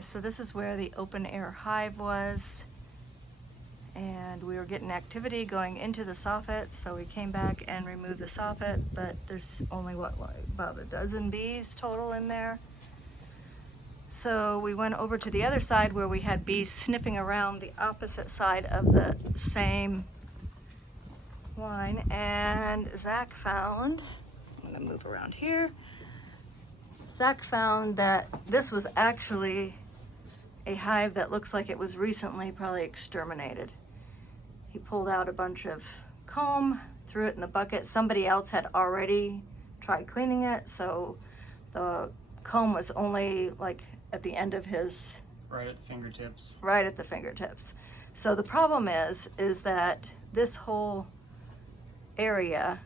Okay, so this is where the open air hive was, and we were getting activity going into the soffit, so we came back and removed the soffit, but there's only about a dozen bees total in there. So we went over to the other side where we had bees sniffing around the opposite side of the same line, and Zach found, I'm gonna move around here, Zach found that this was actually a hive that looks like it was recently probably exterminated. He pulled out a bunch of comb, threw it in the bucket. Somebody else had already tried cleaning it, so the comb was only like at the end of his... Right at the fingertips. Right at the fingertips. So the problem is that this whole area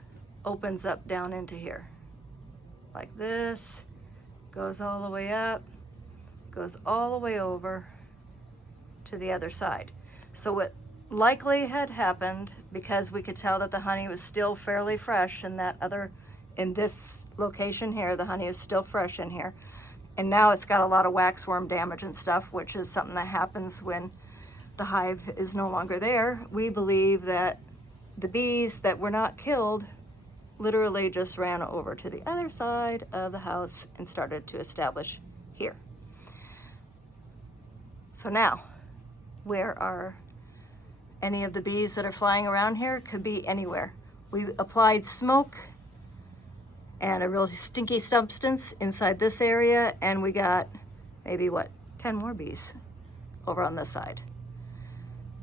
opens up down into here. Like this, goes all the way up, goes all the way over to the other side. So what likely had happened, because we could tell that the honey was still fairly fresh in this location here, the honey is still fresh in here. And now it's got a lot of waxworm damage and stuff, which is something that happens when the hive is no longer there. We believe that the bees that were not killed literally just ran over to the other side of the house and started to establish here. So now, where are any of the bees that are flying around here? Could be anywhere. We applied smoke and a really stinky substance inside this area, and we got maybe, 10 more bees over on this side.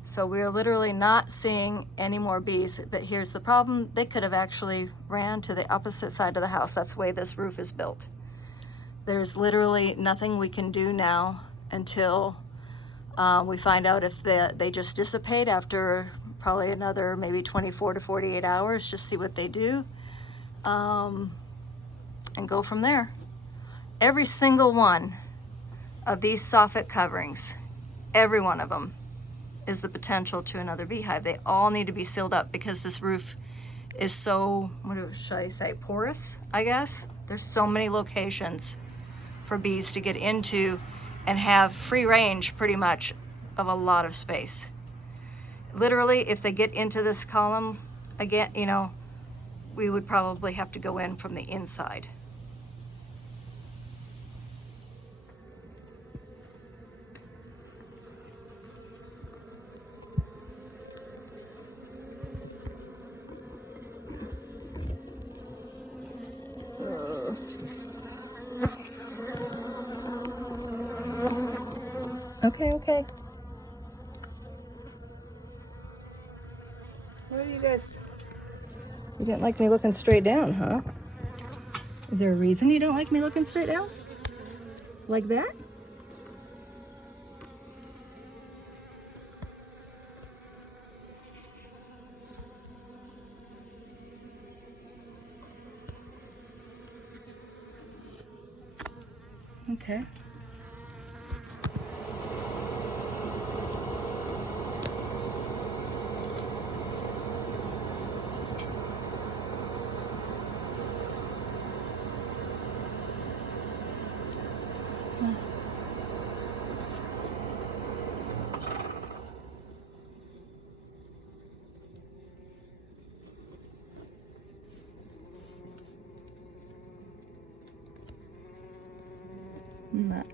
So we're literally not seeing any more bees, but here's the problem. They could have actually ran to the opposite side of the house. That's the way this roof is built. There's literally nothing we can do now until we find out if they just dissipate after probably another maybe 24 to 48 hours, just see what they do, and go from there. Every single one of these soffit coverings, every one of them, is the potential to another beehive. They all need to be sealed up because this roof is so, what should I say, porous, I guess. There's so many locations for bees to get into and have free range pretty much of a lot of space. Literally, if they get into this column again, we would probably have to go in from the inside. Okay. What are you guys? You didn't like me looking straight down, huh? Is there a reason you don't like me looking straight down? Like that? Okay. That.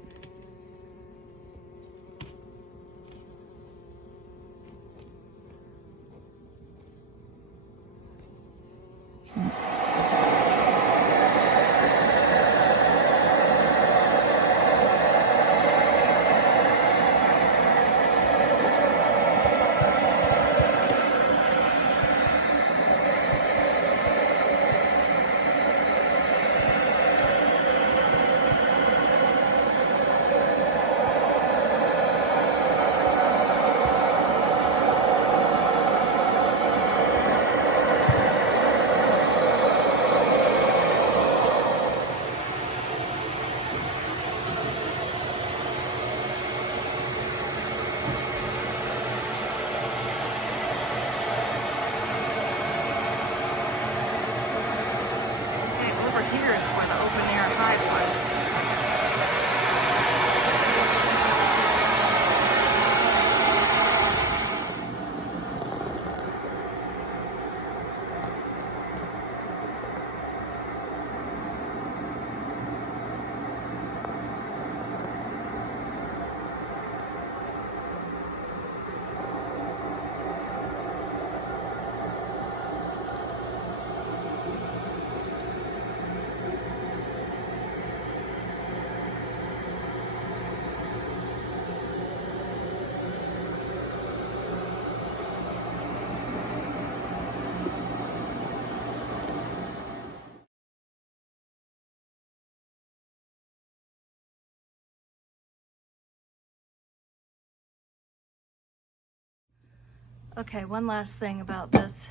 Okay, one last thing about this.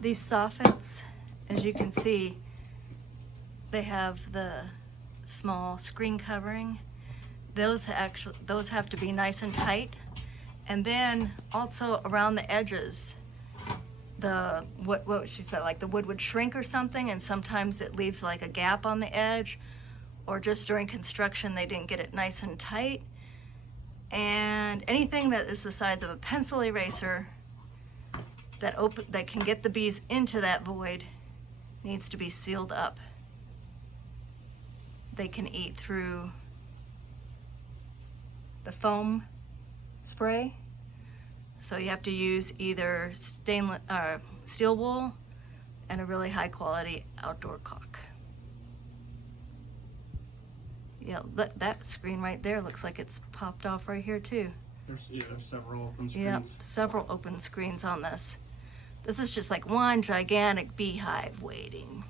These soffits, as you can see, they have the small screen covering. Those have to be nice and tight. And then also around the edges, what she said, like the wood would shrink or something, and sometimes it leaves like a gap on the edge, or just during construction they didn't get it nice and tight. And anything that is the size of a pencil eraser that can get the bees into that void needs to be sealed up. They can eat through the foam spray, so you have to use either steel wool and a really high quality outdoor caulk. Yeah, that screen right there looks like it's popped off right here too. There's several open screens. Yep, several open screens on this. This is just like one gigantic beehive waiting.